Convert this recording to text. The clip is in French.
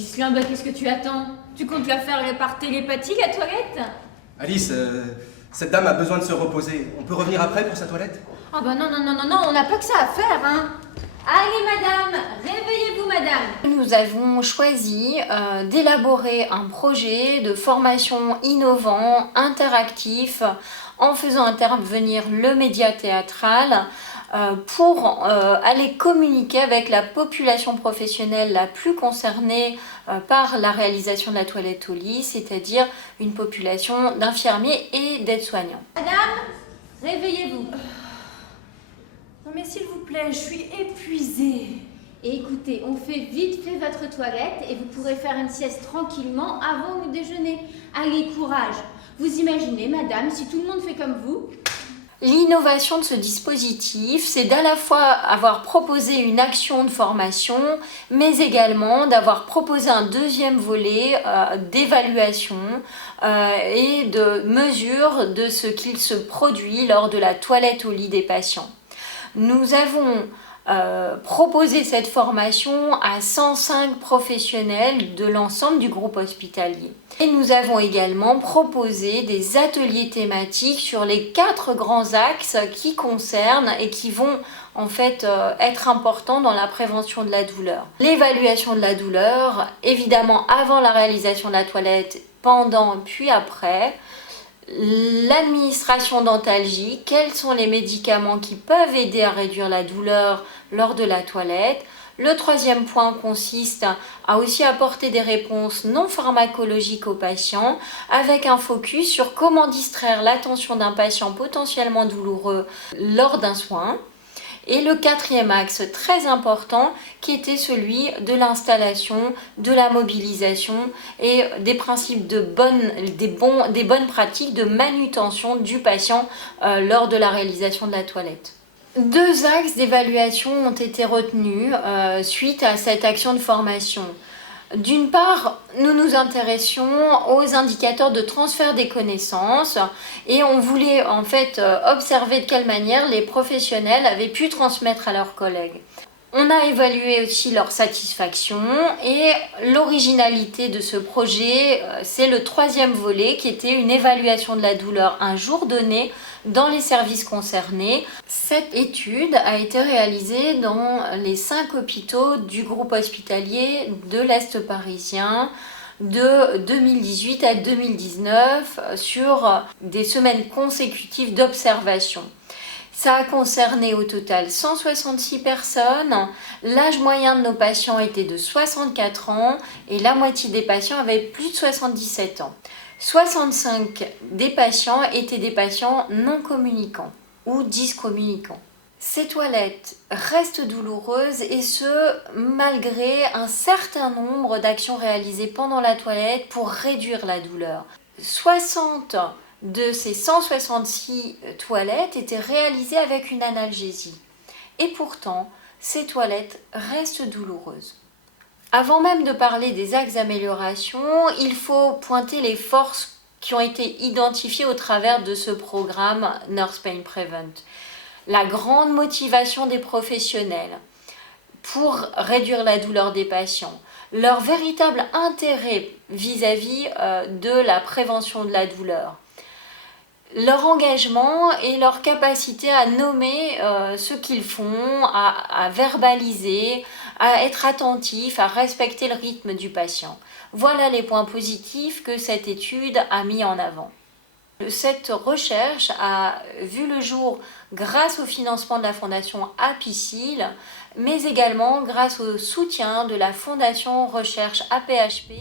Ghislain, bah qu'est-ce que tu attends? Tu comptes la faire par télépathie, la toilette? Alice, cette dame a besoin de se reposer. On peut revenir après pour sa toilette? Ah bah non, on n'a pas que ça à faire, hein. Allez madame, réveillez-vous madame. Nous avons choisi d'élaborer un projet de formation innovant, interactif, en faisant intervenir le média théâtral pour aller communiquer avec la population professionnelle la plus concernée par la réalisation de la toilette au lit, c'est-à-dire une population d'infirmiers et d'aides-soignants. Madame, réveillez-vous. Non mais s'il vous plaît, je suis épuisée. Et écoutez, on fait vite fait votre toilette et vous pourrez faire une sieste tranquillement avant le déjeuner. Allez, courage. Vous imaginez, madame, si tout le monde fait comme vous? L'innovation de ce dispositif, c'est d'à la fois avoir proposé une action de formation, mais également d'avoir proposé un deuxième volet d'évaluation et de mesure de ce qu'il se produit lors de la toilette au lit des patients. Nous avons proposé cette formation à 105 professionnels de l'ensemble du groupe hospitalier. Et nous avons également proposé des ateliers thématiques sur les 4 grands axes qui concernent et qui vont en fait être importants dans la prévention de la douleur. L'évaluation de la douleur, évidemment avant la réalisation de la toilette, pendant puis après. L'administration dentalgique, quels sont les médicaments qui peuvent aider à réduire la douleur lors de la toilette. Le troisième point consiste à aussi apporter des réponses non pharmacologiques aux patients avec un focus sur comment distraire l'attention d'un patient potentiellement douloureux lors d'un soin. Et le quatrième axe très important qui était celui de l'installation, de la mobilisation et des principes des bonnes pratiques de manutention du patient lors de la réalisation de la toilette. 2 axes d'évaluation ont été retenus suite à cette action de formation. D'une part, nous nous intéressions aux indicateurs de transfert des connaissances et on voulait en fait observer de quelle manière les professionnels avaient pu transmettre à leurs collègues. On a évalué aussi leur satisfaction et l'originalité de ce projet, c'est le 3e volet qui était une évaluation de la douleur un jour donné dans les services concernés. Cette étude a été réalisée dans les 5 hôpitaux du groupe hospitalier de l'Est parisien de 2018 à 2019 sur des semaines consécutives d'observation. Ça a concerné au total 166 personnes, l'âge moyen de nos patients était de 64 ans et la moitié des patients avaient plus de 77 ans. 65 des patients étaient des patients non communicants ou dyscommunicants. Ces toilettes restent douloureuses et ce, malgré un certain nombre d'actions réalisées pendant la toilette pour réduire la douleur. 60 de ces 166 toilettes étaient réalisées avec une analgésie. Et pourtant, ces toilettes restent douloureuses. Avant même de parler des axes d'amélioration, il faut pointer les forces qui ont été identifiées au travers de ce programme Nurse Pain Prevent. La grande motivation des professionnels pour réduire la douleur des patients, leur véritable intérêt vis-à-vis de la prévention de la douleur, leur engagement et leur capacité à nommer ce qu'ils font, à verbaliser, à être attentif, à respecter le rythme du patient. Voilà les points positifs que cette étude a mis en avant. Cette recherche a vu le jour grâce au financement de la Fondation Apicil, mais également grâce au soutien de la Fondation Recherche APHP.